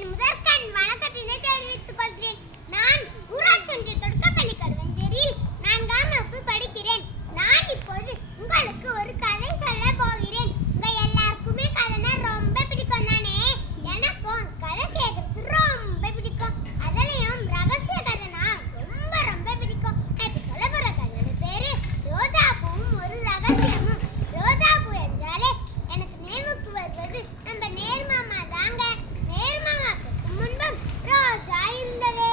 என் முதற்கண் வணக்கத்தினை தெரிவித்துக் கொள்கிறேன். நான் ஊராட்சி ஒன்றிய தொடக்கப்பள்ளி கடுவஞ்சேரியில் 4ஆம் வகுப்பு படிக்கிறேன். நான் இப்போது உங்களுக்கு ஒரு கதை சொல்ல போகிறேன். உங்க எல்லாருக்குமே கதைனா ரொம்ப பிடிக்கும் தானே? எனக்கும் கதை கேட்கறது ரொம்ப பிடிக்கும். அதுலயும் ரகசிய கதைனா ரொம்ப ரொம்ப பிடிக்கும். நான் சொல்ல போற கதையோட பேரு ரோஜா பூவும் ஒரு ரகசியமும். ரோஜா பூ என்றாலே எனக்கு நினைவுக்கு வருவது நம்ம நேர்மாமா தாங்க. நேர்மாமாக்கு முன்பும் ரோஜா இருந்ததே,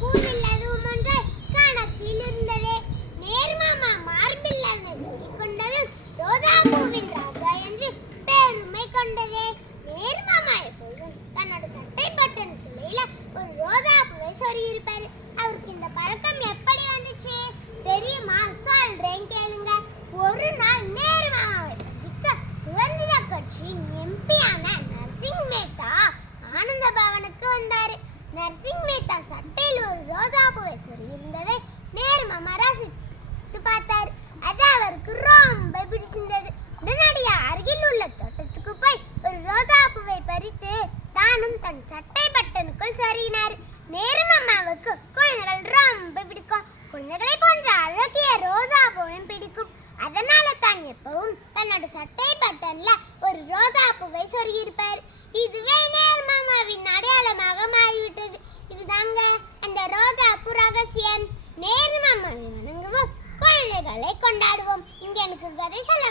பூவில் அதுவும் ஒன்றாய் கணக்கில் இருந்ததே. நேர்மாமா மார்பில் சொல்லிக் கொண்டதும் ரோஜா பூவின் ராஜா என்று பெருமை கொண்டதே. நேர்மாமா எப்போதும் தன்னோட சட்டை பட்டன் துளையில ஒரு ரோஜா பூவை சொருகியிருப்பாரு. அவருக்கு இந்த பழக்கம் எப்படி வந்துச்சு தெரியுமா? சொல்றேன் கேளுங்க. ஒரு நாள் நேர்மாமாவை சந்திக்க சுதந்திர கட்சியின் எம்பியான நரசிங் மேத்தா ஆனந்த பவனுக்கு வந்தாரு. நரசிங் மேத்தா சட்டையில் ஒரு ரோஜா பூவை சொருகியிருந்ததை நேர்மாமா ரசித்து பார்த்தாரு. அது அவருக்கு ரொம்ப பிடிச்சிருந்தது. உடனடியா அருகில் உள்ள தோட்டத்துக்கு போய் ஒரு ரோஜா பூவை பறித்து தானும் தன் சட்டை பட்டனுக்குள் சொருகினார். நேர்மாமாவுக்கு குழந்தைகள் ரொம்ப பிடிக்கும். குழந்தைகளை போன்ற அழகிய ரோஜா பூவும் பிடிக்கும். அதனால தான் எப்பவும் தன்னோட சட்டை பட்டன்ல ஒரு ரோஜா பூவை சொருகியிருப்பார். இதுவே நேர்மாமாவின் அடையாளமாக மாறிவிட்டது. இதுதாங்க அந்த ரோஜா பூ ரகசியம். நேர்மாமாவை வணங்குவோம், குழந்தைகளை கொண்டாடுவோம். இங்க எனக்கு கதை சொல்ல